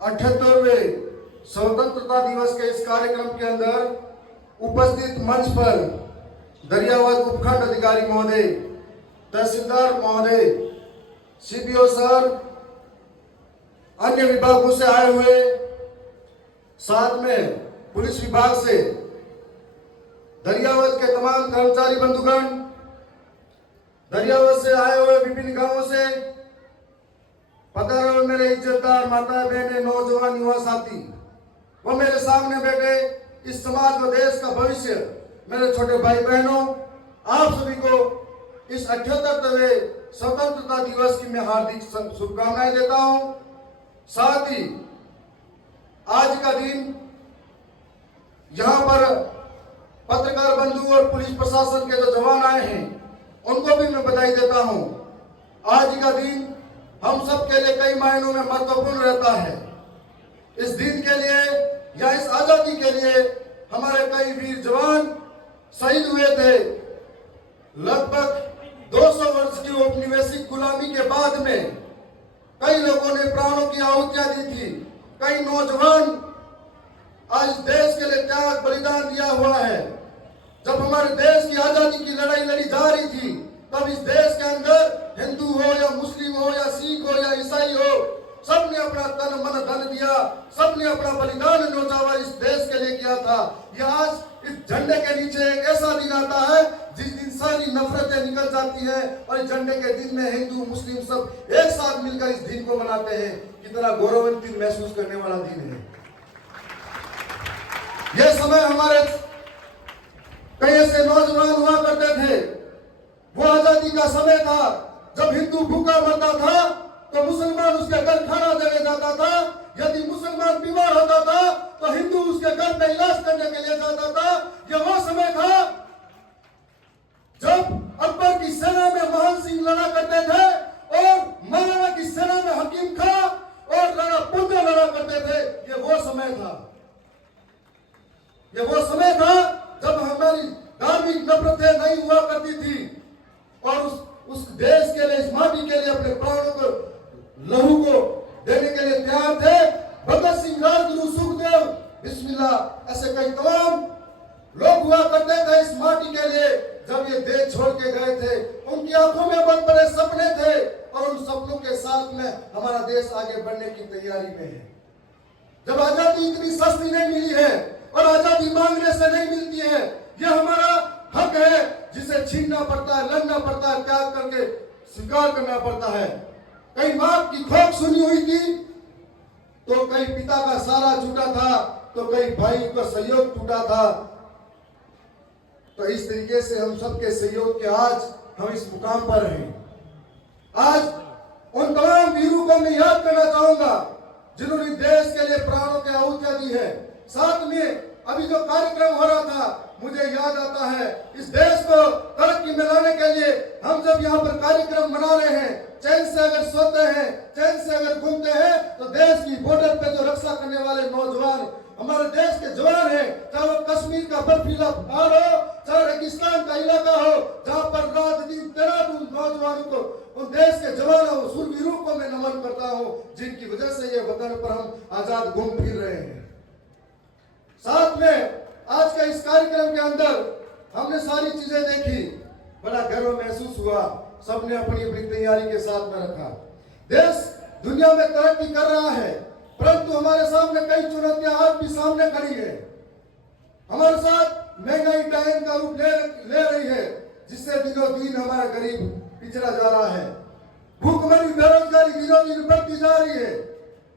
78वें स्वतंत्रता दिवस के इस कार्यक्रम के अंदर उपस्थित मंच पर दरियावद उपखंड अधिकारी महोदय, तहसीलदार महोदय, सीपीओ सर, अन्य विभागों से आए हुए, साथ में पुलिस विभाग से दरियावद के तमाम कर्मचारी बंधुगण, दरियावद से आए हुए विभिन्न गांवों से पधारे हुए मेरे इज्जतदार माता बहने, नौजवान युवा साथी वो मेरे सामने बैठे इस समाज व देश का भविष्य, मेरे छोटे भाई बहनों, आप सभी को इस 78वें स्वतंत्रता दिवस की मैं हार्दिक शुभकामनाएं देता हूं। साथ ही आज का दिन यहां पर पत्रकार बंधु और पुलिस प्रशासन के जो जवान आए हैं उनको भी मैं बधाई देता हूं। आज का दिन हम सब के लिए कई मायनों में महत्वपूर्ण रहता है। इस दिन के लिए या इस आजादी के लिए हमारे कई वीर जवान शहीद हुए थे। लगभग 200 वर्ष की औपनिवेशिक गुलामी के बाद में कई लोगों ने प्राणों की आहुतियां दी थी। कई नौजवान आज देश के लिए त्याग बलिदान दिया हुआ है। जब हमारे देश की आजादी की लड़ाई लड़ी जा रही थी तब इस देश के अंदर हिंदू हो या मुस्लिम हो या सिख हो या ईसाई हो, सबने अपना तन मन धन दिया, सबने अपना बलिदान न्योछावर इस देश के लिए किया था। ये आज इस झंडे के नीचे एक ऐसा दिन आता है जिस दिन सारी नफरतें निकल जाती है और इस झंडे के दिन में हिंदू मुस्लिम सब एक साथ मिलकर इस दिन को मनाते हैं। कितना गौरवान्वित महसूस करने वाला दिन है। यह समय हमारे कई ऐसे नौजवान हुआ करते थे, वो आजादी का समय था जब हिंदू भूखा मरता था तो मुसलमान उसके घर खाना देने जाता था। यदि मुसलमान बीमार होता था तो हिंदू उसके घर पे इलाज करने के लिए जाता था। यह वो समय था जब अकबर की सेना में मान सिंह लड़ा करते थे और महाराणा की सेना में हकीम खां और राणा पुंजा लड़ा करते थे। यह वो समय था, यह वो समय था जब हमारी धार्मिक नफरतें नहीं हुआ करती थी और उस देश के लिए, इस माटी के लिए अपने प्राणों को, लहू को देने के लिए तैयार थे। भगत सिंह, राजगुरु, सुखदेव, बिस्मिल्लाह, ऐसे कई तमाम लोग हुआ करते थे इस माटी के लिए। जब ये देश छोड़ के गए थे उनकी आंखों में बहुत बड़े सपने थे और उन सपनों के साथ में हमारा देश आगे बढ़ने की तैयारी में है। जब आजादी इतनी सस्ती नहीं मिली है और आजादी मांगने से नहीं मिलती है, यह हमारा हक है जिसे छीनना पड़ता है, लड़ना पड़ता है, त्याग करके स्वीकार करना पड़ता है। कई मां की खोख सुनी हुई थी तो कई पिता का सहारा छूटा था तो कई भाई का सहयोग टूटा था। तो इस तरीके से हम सबके सहयोग के आज हम इस मुकाम पर हैं। आज उन तमाम वीरों को मैं याद करना चाहूंगा जिन्होंने देश के लिए प्राणों की आहुतियां दी है। साथ में अभी जो कार्यक्रम हो रहा था, मुझे याद आता है इस देश को तरक्की में लाने के लिए हम जब यहाँ पर कार्यक्रम मना रहे हैं, चैन से अगर सोते हैं, चैन से अगर घूमते हैं तो देश की बॉर्डर पे जो रक्षा करने वाले नौजवान हमारे देश के जवान हैं, चाहे वो कश्मीर का बर्फीला पहाड़ हो, चाहे रेगिस्तान का इलाका हो, जहाँ पर रात दिन तैनात उन नौजवानों को, उन देश के जवानों, शूरवीरों को मैं नमन करता हूँ जिनकी वजह से ये वतन पर हम आजाद घूम फिर रहे हैं। साथ में आज का इस कार्यक्रम के अंदर हमने सारी चीजें देखी, बड़ा गर्व महसूस हुआ। सबने अपनी अपनी तैयारी के साथ में रखा। देश दुनिया में तरक्की कर रहा है परंतु हमारे सामने कई चुनौतियां आज भी सामने खड़ी है। हमारे साथ महंगाई डायन का रूप ले रही है जिससे दिनों दिन हमारा गरीब पिछड़ा जा रहा है। भूखमरी, बेरोजगारी दिनों दिन बढ़ती जा रही है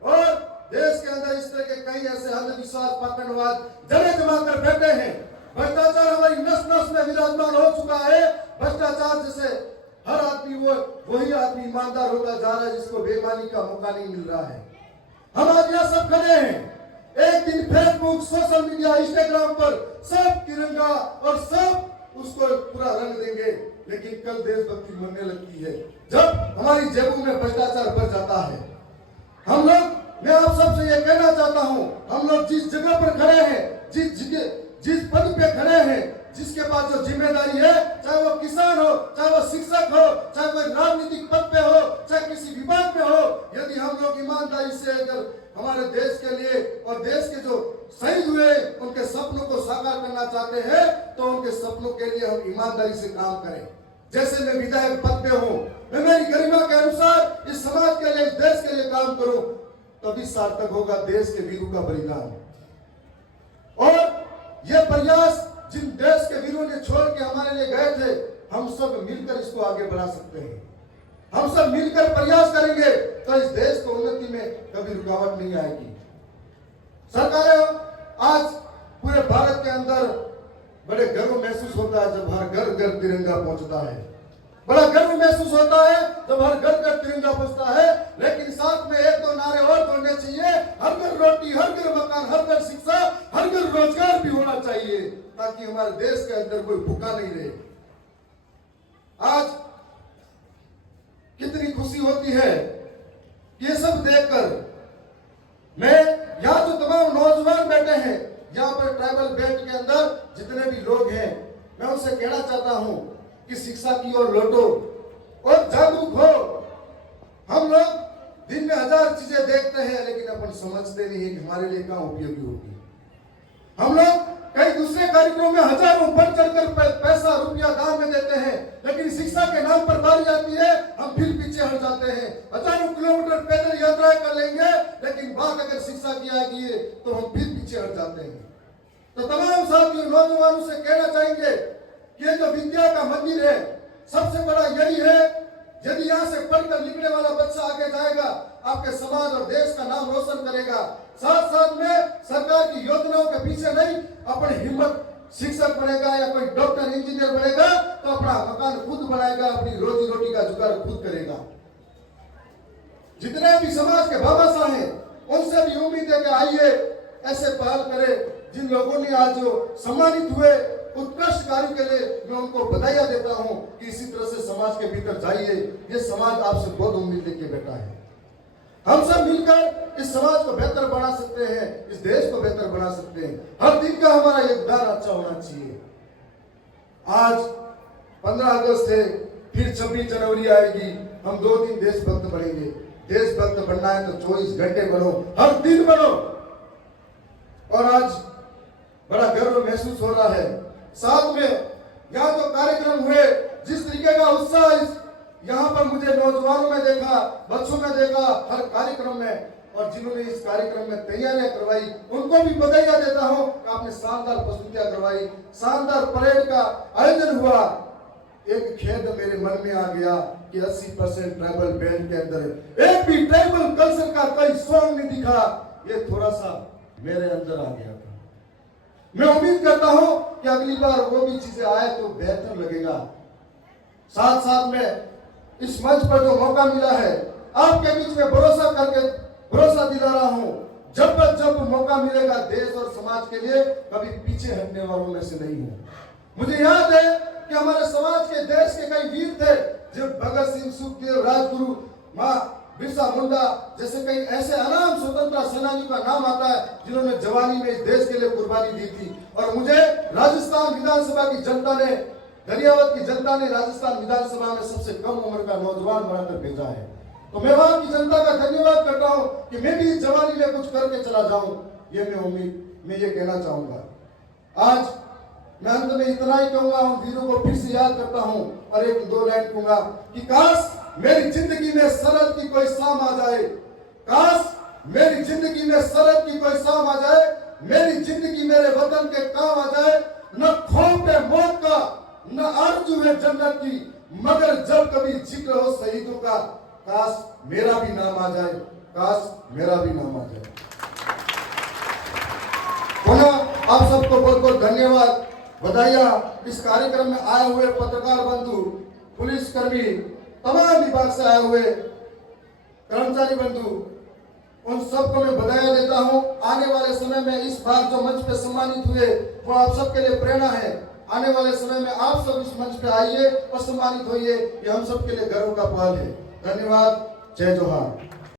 और देश के अंदर इस तरह के कई ऐसे अंधविश्वास, पाखंडवाद जड़ें जमा कर बैठे हैं। भ्रष्टाचार हमारी नस नस में विराजमान हो चुका है। भ्रष्टाचार जैसे हर आदमी वही आदमी ईमानदार होता जा रहा है जिसको बेईमानी का मौका नहीं मिल रहा है। हम आज यहाँ सब खड़े हैं, एक दिन फेसबुक, सोशल मीडिया, इंस्टाग्राम पर सब तिरंगा और सब उसको पूरा रंग देंगे, लेकिन कल देशभक्ति मरने लगती है जब हमारी जेबों में भ्रष्टाचार भर जाता है। हम लोग, मैं आप सबसे ये कहना चाहता हूँ, हम लोग जिस जगह पर खड़े हैं, जिस पद पे खड़े हैं, जिसके पास जो जिम्मेदारी है, चाहे वो किसान हो, चाहे वो शिक्षक हो, चाहे कोई राजनीतिक पद पे हो, चाहे किसी विभाग में हो, यदि हम लोग ईमानदारी से अगर हमारे देश के लिए और देश के जो शहीद हुए उनके सपनों को साकार करना चाहते हैं तो उनके सपनों के लिए हम ईमानदारी से काम करें। जैसे मैं विधायक पद पे हूं, मैं मेरी गरिमा के अनुसार इस समाज के लिए, इस देश के लिए काम करूं, तभी सार्थक होगा देश के वीरों का बलिदान। और यह प्रयास जिन देश के वीरों ने छोड़ के हमारे लिए गए थे, हम सब मिलकर इसको आगे बढ़ा सकते हैं। हम सब मिलकर प्रयास करेंगे तो इस देश को उन्नति में कभी रुकावट नहीं आएगी। सरकारें आज पूरे भारत के अंदर बड़े गर्व महसूस होता है जब हर घर घर तिरंगा पहुंचता है। बड़ा गर्व महसूस होता है जब हर घर घर तिरंगा पहुंचता है। लेकिन साथ में एक दो नारे और बोलने चाहिए, हर घर रोटी, हर घर मकान, हर घर शिक्षा, हर घर रोजगार भी होना चाहिए, ताकि हमारे देश के अंदर कोई भूखा नहीं रहे। आज कितनी खुशी होती है ये सब देखकर। मैं यहाँ जो तमाम नौजवान बैठे हैं, यहाँ पर ट्राइबल बेल्ट के अंदर जितने भी लोग हैं, मैं उनसे कहना चाहता हूं कि शिक्षा की ओर लौटो और जागरूक हो। हम लोग दिन में 1000 चीजें देखते हैं लेकिन अपन समझते नहीं है कि हमारे लिए क्या उपयोगी होगी। हम लोग कई दूसरे कार्यक्रमों में हजारों बढ़ चढ़कर पैसा रुपया दान में देते हैं, लेकिन शिक्षा के नाम पर बारी आती है हम फिर पीछे हट जाते हैं। हजारों किलोमीटर पैदल यात्राएं कर लेंगे, लेकिन बात अगर शिक्षा की आएगी तो हम फिर पीछे हट जाते हैं। तो तमाम साथियों, नौजवानों से कहना चाहेंगे कि ये जो विद्या का मंदिर है, सबसे बड़ा यही है। यदि यहाँ से पढ़कर निकलने वाला बच्चा आगे जाएगा, आपके समाज और देश का नाम रोशन करेगा। साथ साथ में सरकार की योजनाओं के पीछे नहीं, अपनी हिम्मत शिक्षक बनेगा या कोई डॉक्टर इंजीनियर बनेगा तो अपना मकान खुद बनाएगा, अपनी रोजी रोटी का जुगाड़ खुद करेगा। जितने भी समाज के भामाशाह हैं उनसे भी उम्मीद है कि आइए ऐसे पहल करें। जिन लोगों ने आज जो सम्मानित हुए उत्कृष्ट कार्य के लिए मैं उनको बधाइयां देता हूं कि इसी तरह से समाज के भीतर जाइए। ये समाज आपसे बहुत उम्मीद लेके बैठा है। हम सब मिलकर इस समाज को बेहतर बना सकते हैं, इस देश को बेहतर बना सकते हैं। हर दिन का हमारा योगदान अच्छा होना चाहिए। आज 15 अगस्त है, फिर 26 जनवरी आएगी, हम 2 दिन देशभक्त बनेंगे। देशभक्त बनना है तो 24 घंटे बनो, हर दिन बनो। और आज बड़ा गर्व महसूस हो रहा है। साथ में यहाँ जो कार्यक्रम हुए, जिस तरीके का उत्साह यहाँ पर मुझे नौजवानों में देखा, बच्चों में देखा, हर कार्यक्रम में, और जिन्होंने इस कार्यक्रम में तैयारियां करवाई उनको भी बधाइयां देता हूं। आपने शानदार प्रस्तुतियां करवाई, शानदार परेड का आयोजन हुआ। एक खेद मेरे मन में आ गया कि 80% ट्राइबल बेल्ट के अंदर एक भी ट्राइबल कल्चर का कोई सॉन्ग नहीं दिखा। ये थोड़ा सा मेरे अंदर आ गया था। मैं उम्मीद करता हूं कि अगली बार वो भी चीजें आए तो बेहतर लगेगा। साथ साथ में इस मंच पर जो मौका मिला है, आपके बीच में भरोसा दिला रहा हूं, जब मौका मिलेगा देश और समाज के लिए कभी पीछे हटने वालों में से नहीं हूं। मुझे याद है कि हमारे समाज के, देश के कई वीर थे, जब भगत सिंह, सुखदेव, राजगुरु, मां बिरसा मुंडा जैसे कई ऐसे अनाम स्वतंत्रता सेनानियों का नाम आता है जिन्होंने जवानी में इस देश के लिए कुर्बानी दी थी। और मुझे राजस्थान विधानसभा की जनता ने, गरियावत की जनता ने राजस्थान विधानसभा में सबसे कम उम्र का नौजवान बनाकर भेजा है। तो मैं वहां की जनता का धन्यवाद करता हूं कि मैं भी इस जवानी में कुछ करके चला जाऊं। ये मैं ये कहना चाहूंगा। आज मैं अंत में इतना ही कहूंगा, उन वीरों को फिर से याद करता हूं और 1-2 लाइन कहूंगा कि काश मेरी जिंदगी में सरहद की कोई शाम आ जाए, काश मेरी जिंदगी में सरहद की कोई शाम आ जाए, मेरी जिंदगी मेरे वतन के काम आ जाए। न खौफ है मौत का, न आरज़ू है जन्नत की, मगर जब कभी जिक्र हो शहीदों का, काश मेरा भी नाम आ जाए, काश मेरा भी नाम आ जाए। पुनः आप सबको बहुत बहुत धन्यवाद, बधाइयां। इस कार्यक्रम में आए हुए पत्रकार बंधु, पुलिस कर्मी, तमाम विभाग से आए हुए कर्मचारी बंधु, उन सबको मैं बधाई देता हूं। आने वाले समय में इस बार जो मंच पे सम्मानित हुए वो आप सबके लिए प्रेरणा है। आने वाले समय में आप सब इस मंच पे आइए और सम्मानित होइए, ये हम सबके लिए गर्व का पल है। धन्यवाद। जय जोहार।